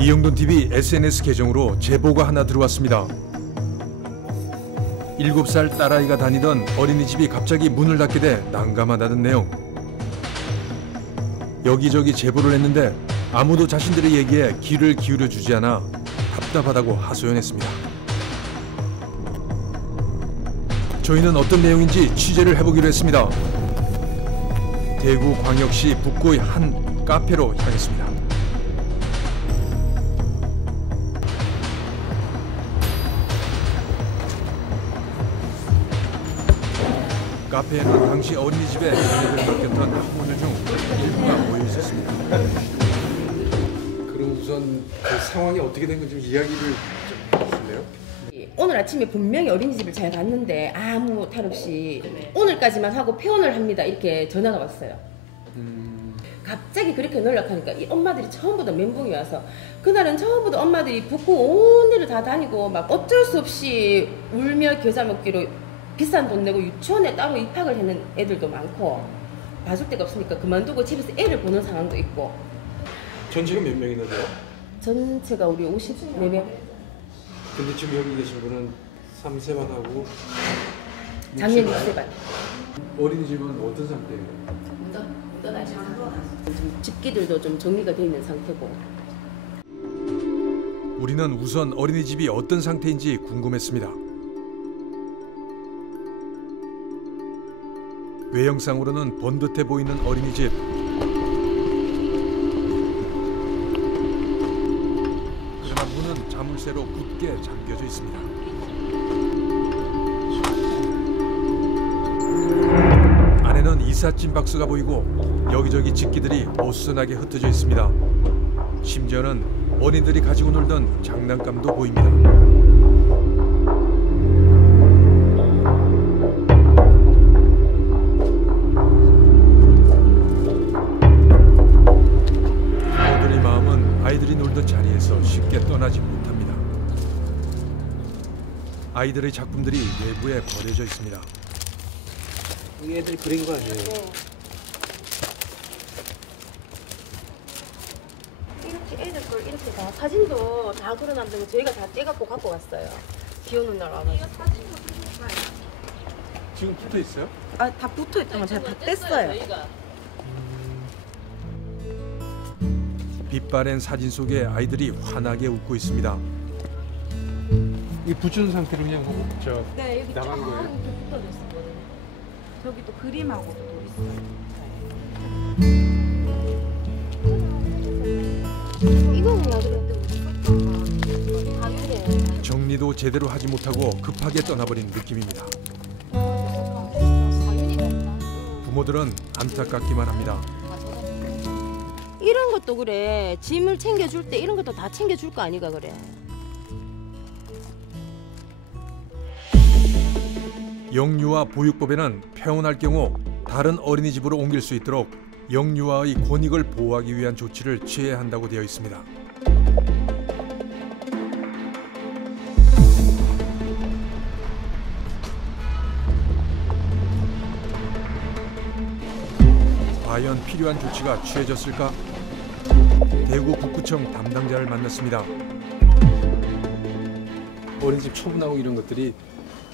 이영돈 TV SNS 계정으로 제보가 하나 들어왔습니다. 7살 딸아이가 다니던 어린이집이 갑자기 문을 닫게 돼 난감하다는 내용. 여기저기 제보를 했는데 아무도 자신들의 얘기에 귀를 기울여 주지 않아 답답하다고 하소연했습니다. 저희는 어떤 내용인지 취재를 해보기로 했습니다. 대구광역시 북구의 한 카페로 향했습니다. 카페에는 당시 어린이집에 자녀를 맡겼던 학부모들 중 일부가 모여 있었습니다. 그럼 우선 그 상황이 어떻게 된 건지 이야기를 좀 해주실래요? 오늘 아침에 분명히 어린이집을 잘 갔는데 아무 탈 없이 오늘까지만 하고 폐원을 합니다. 이렇게 전화가 왔어요. 갑자기 그렇게 연락하니까 이 엄마들이 전부 다 멘붕이 와서 그날은 전부 다 엄마들이 북구 온 데를 다 다니고 막 어쩔 수 없이 울며 겨자 먹기로 비싼 돈 내고 유치원에 따로 입학을 했는 애들도 많고 봐줄 데가 없으니까 그만두고 집에서 애를 보는 상황도 있고. 전체가 몇 명이나 돼요? 전체가 우리 54명. 근데 지금 여기 계신 분은 3세만 하고 작년 6세반. 어린이집은 어떤 상태예요? 집기들도 좀 정리가 돼 있는 상태고. 우리는 우선 어린이집이 어떤 상태인지 궁금했습니다. 외형상으로는 번듯해 보이는 어린이집. 그러나 문은 자물쇠로 굳게 잠겨져 있습니다. 안에는 이삿짐 박스가 보이고 여기저기 집기들이 오스나게 흩어져 있습니다. 심지어는 어린이들이 가지고 놀던 장난감도 보입니다. 부모들의 마음은 아이들이 놀던 자리에서 쉽게 떠나지 못합니다. 아이들의 작품들이 외부에 버려져 있습니다. 이 애들 그린 거 아니에요? 네. 이렇게 애들 걸 이렇게 다 사진도 다 걸어놨는데 저희가 다 떼갖고 갖고 왔어요. 비 오는 날 와가지고. 지금 붙어 있어요? 아, 다 붙어있던 건 제가 다 뗐어요. 빛바랜 사진 속에 아이들이 환하게 웃고 있습니다. 이 붙여놓은 상태로 그냥 네, 여기 나간 거예요? 이렇게 붙어져 있어요. 저기 또 그림하고도 또 있어요. 이거는 나도 정리도 제대로 하지 못하고 급하게 떠나버린 느낌입니다. 부모들은 안타깝기만 합니다. 이런 것도 그래. 짐을 챙겨줄 때 이런 것도 다 챙겨줄 거 아니가 그래. 영유아 보육법에는 폐원할 경우 다른 어린이집으로 옮길 수 있도록 영유아의 권익을 보호하기 위한 조치를 취해야 한다고 되어 있습니다. 과연 필요한 조치가 취해졌을까? 대구 북구청 담당자를 만났습니다. 어린이집 처분하고 이런 것들이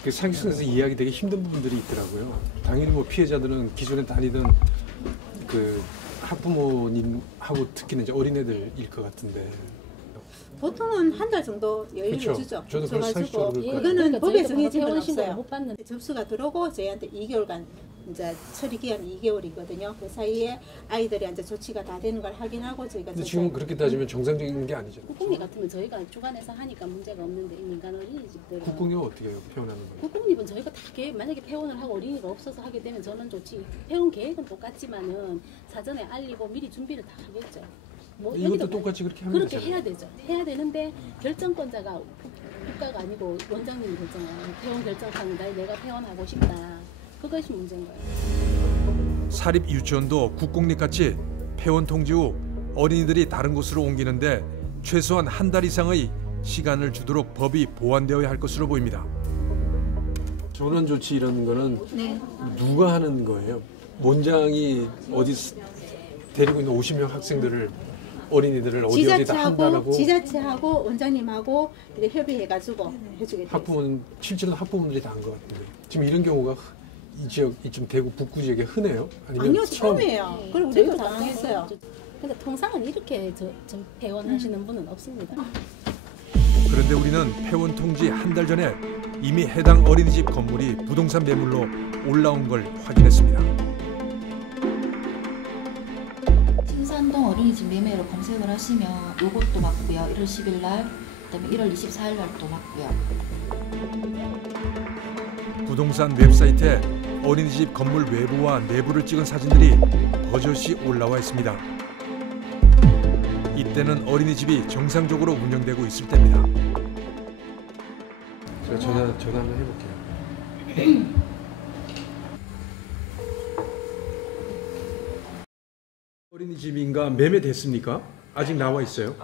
그 상식선에서 이해하기 되게 힘든 부분들이 있더라고요. 당연히 뭐 피해자들은 기존에 다니던 그 학부모님하고 특히는 이제 어린애들일 것 같은데. 보통은 한 달 정도 여유를 그쵸. 주죠. 저도 그걸 상식적으로 그럴 것 같아요. 그거는 그러니까 법에 저희가 정해진 건 바로 신고를 없어요. 못 받는데. 접수가 들어오고 저희한테 2개월간 이제 처리 기한 2개월이거든요. 그 사이에 아이들이 이제 조치가 다 되는 걸 확인하고 저희가. 근데 지금 그렇게 따지면 정상적인 게 아니죠. 국공립 같으면 저희가 주관해서 하니까 문제가 없는데 이 민간 어린이집들은 국공립은 어떻게 해요? 표현하는 거예요? 국공립은 저희가 다 만약에 폐원을 하고 어린이가 없어서 하게 되면 저는 좋지. 폐원 계획은 똑같지만은 사전에 알리고 미리 준비를 다 하겠죠. 뭐 이것도 여기도 똑같이 그렇게 하면 그렇게 되잖아요. 해야 되죠. 해야 되는데 결정권자가 국가가 아니고 원장님이 결정해요. 폐원 결정하는 날 내가 폐원하고 싶다. 그것이 문제인 거예요. 사립 유치원도 국공립같이 폐원 통지 후 어린이들이 다른 곳으로 옮기는데 최소한 한 달 이상의 시간을 주도록 법이 보완되어야 할 것으로 보입니다. 전원 조치 이런 거는 누가 하는 거예요? 원장이 어디 데리고 있는 50명 학생들을 어린이들을 어디 어디다 한다라고 지자체하고 원장님하고 이렇게 협의해가지고 해주게 돼요. 학부모는 실제로 학부모들이 다 한 것 같은데 지금 이런 경우가 이 지역 이좀 대구 북구 지역에 흔해요? 아니면 아니요, 처음? 처음이에요. 그리고 우리도 당황했어요. 근데 통상은 이렇게 저 회원하시는 분은 없습니다. 그런데 우리는 폐원 통지 한 달 전에 이미 해당 어린이집 건물이 부동산 매물로 올라온 걸 확인했습니다. 신산동 어린이집 매매로 검색을 하시면 요것도 맞고요. 1월 10일 날, 그다음에 1월 24일 날도 맞고요. 부동산 웹사이트에 어린이집 건물 외부와 내부를 찍은 사진들이 버젓이 올라와 있습니다. 이때는 어린이집이 정상적으로 운영되고 있을 때입니다. 제가 전화 한번 해볼게요. 어린이집인가 매매됐습니까? 아직 나와 있어요?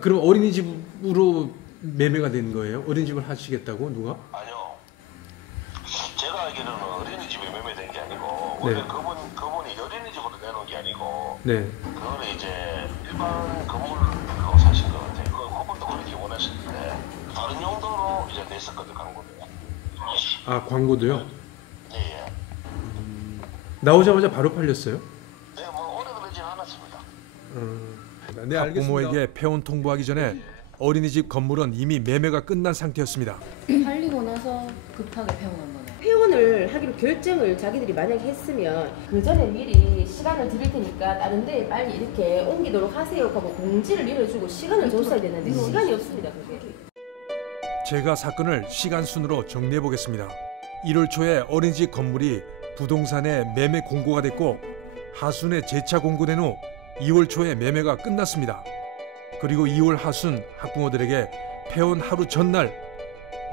그럼 어린이집으로 매매가 된 거예요? 어린이집을 하시겠다고 누가? 아니요. 제가 알기로는 어린이집에 매매된 게 아니고 원래 네. 그분이 어린이집으로 내놓은 게 아니고 네. 그거를 이제 일반 건물로 사신 것 같아요. 그분도 그렇게 원하셨는데 다른 용도로 이제 냈었거든 광고를. 아 광고도요? 예, 예. 나오자마자 바로 팔렸어요? 네, 뭐 오래 걸리진 않았습니다. 네, 알겠습니다. 학부모에게 폐원 통보하기 전에 어린이집 건물은 이미 매매가 끝난 상태였습니다. 팔리고 나서 급하게 폐원한 거네요. 폐원을 하기로 결정을 자기들이 만약에 했으면 그 전에 미리 시간을 드릴 테니까 다른 데에 빨리 이렇게 옮기도록 하세요 하고 공지를 내려주고 시간을 줬어야 되는데 시간이 없습니다. 그게. 제가 사건을 시간 순으로 정리해 보겠습니다. 1월 초에 어린이집 건물이 부동산에 매매 공고가 됐고 하순에 재차 공고된 후 2월 초에 매매가 끝났습니다. 그리고 2월 하순 학부모들에게 폐원 하루 전날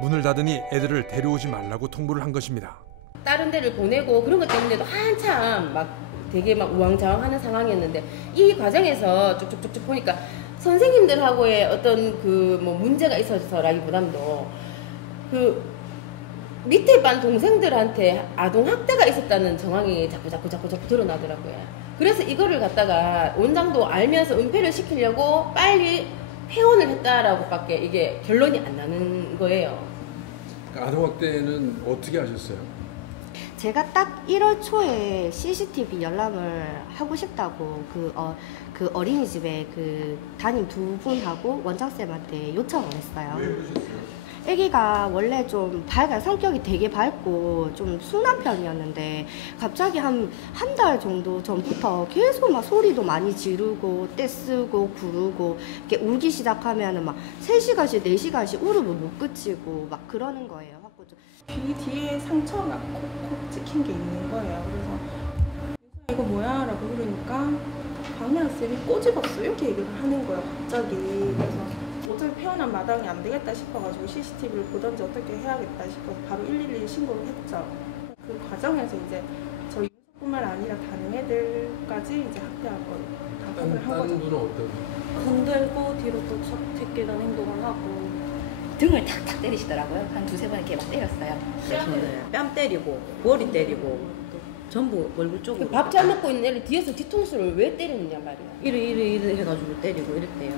문을 닫으니 애들을 데려오지 말라고 통보를 한 것입니다. 다른 데를 보내고 그런 것 때문에도 한참 막 되게 막 우왕좌왕하는 상황이었는데 이 과정에서 쭉쭉쭉쭉 보니까 선생님들하고의 어떤 그 뭐 문제가 있어서라기보다도 그 밑에 반 동생들한테 아동 학대가 있었다는 정황이 자꾸 드러나더라고요. 그래서 이거를 갖다가 원장도 알면서 은폐를 시키려고 빨리 폐원을 했다라고밖에 이게 결론이 안 나는 거예요. 아동학대는 어떻게 하셨어요? 제가 딱 1월 초에 CCTV 열람을 하고 싶다고 그 어린이집에 그 담임 두 분하고 원장쌤한테 요청을 했어요. 왜 그러셨어요? 아기가 원래 좀 밝아요. 성격이 되게 밝고 좀 순한 편이었는데 갑자기 한 달 정도 전부터 계속 막 소리도 많이 지르고 떼쓰고 구르고 이렇게 울기 시작하면은 막 3시간씩 4시간씩 울음을 못 그치고 막 그러는 거예요. 귀 뒤에 상처가 콕콕 찍힌 게 있는 거예요. 그래서 이거 뭐야? 라고 그러니까 강민아쌤이 꼬집었어. 이렇게 얘기를 하는 거예요. 갑자기. 그래서 어차피 폐원한 마당이 안 되겠다 싶어가지고 CCTV를 보던지 어떻게 해야겠다 싶어서 바로 112 신고를 했죠. 그 과정에서 이제 저희 뿐만 아니라 다른 애들까지 이제 학대할 걸 다짐을 한 거죠. 다른 분은 어떤? 건들고 뒤로 또 제끼던 행동을 하고 등을 탁탁 때리시더라고요. 한 두세 번 이렇게 막 때렸어요. 뺨 때리고 머리 때리고 전부 얼굴 쪽으로 밥 잘 먹고 있는 애를 뒤에서 뒤통수를 왜 때리느냐 말이야. 이래 해가지고 때리고 이랬대요.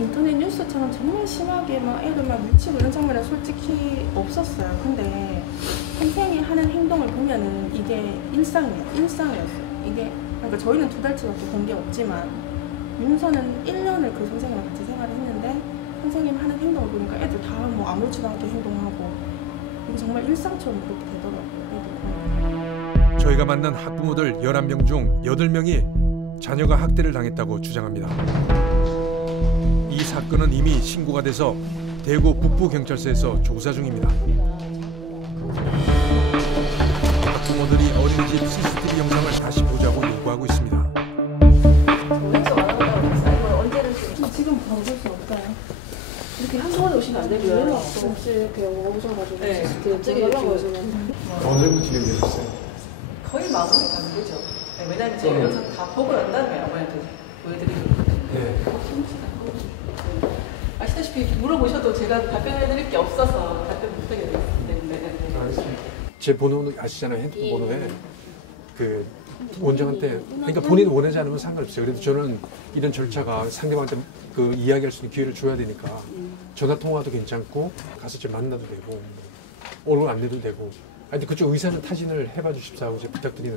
인터넷 뉴스처럼 정말 심하게 막 애들 막 밀치고 이런 장면은 솔직히 없었어요. 근데 선생이 하는 행동을 보면은 이게 일상이었어요. 이게 그러니까 저희는 2달치밖에 본 게 없지만 윤서는 1년을 그 선생님과 같이 생활을 했는데 선생님 하는 행동을 보니까 애들 다 뭐 아무렇지도 않게 행동하고 이게 정말 일상처럼 그렇게 되더라고요. 애들. 저희가 만난 학부모들 11명 중 8명이 자녀가 학대를 당했다고 주장합니다. 이 사건은 이미 신고가 돼서 대구 북부경찰서에서 조사 중입니다. 학부모들이 어린이집 CCTV 영상을 다시 보자고 요구하고 있습니다. 지금 바로 볼 수 없어요. 이렇게 한꺼번에 오시면 안 되고요. 혹시 이렇게 오셔가지고 네. 갑자기 연락을 오시면 어느 정도 진행되셨어요? 거의 마무리가 안 되죠. 네, 왜냐면 제가 영상 다 보고 난 다음에 어머니한테 보여드리거든요. 네. 아시다시피 물어보셔도 제가 답변해드릴 게 없어서 답변 못하게 되기 때문에. 알겠습니다. 제 번호는 아시잖아요. 핸드폰 번호에 그 원장한테 그러니까 본인이 원하지 않으면 상관없어요. 그래도 저는 이런 절차가 상대방한테 그 이야기할 수 있는 기회를 줘야 되니까 전화 통화도 괜찮고 가서 좀 만나도 되고 얼굴 안 내도 되고 하여튼 그쪽 의사는 타진을 해봐 주십사고 이제 부탁드리는.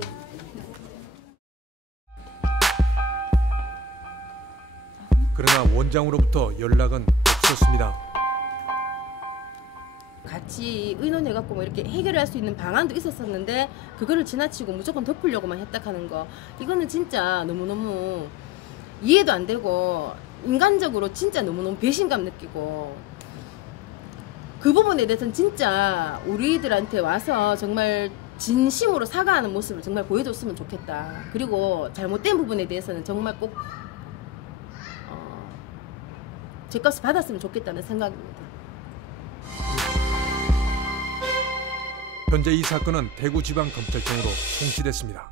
그러나 원장으로부터 연락은 없었습니다. 같이 의논해갖고 뭐 이렇게 해결할 수 있는 방안도 있었었는데 그거를 지나치고 무조건 덮으려고만 했다 하는 거 이거는 진짜 너무너무 이해도 안 되고 인간적으로 진짜 너무너무 배신감 느끼고 그 부분에 대해서는 진짜 우리들한테 와서 정말 진심으로 사과하는 모습을 정말 보여줬으면 좋겠다. 그리고 잘못된 부분에 대해서는 정말 꼭 죄값을 받았으면 좋겠다는 생각입니다. 현재 이 사건은 대구지방검찰청으로 송치됐습니다.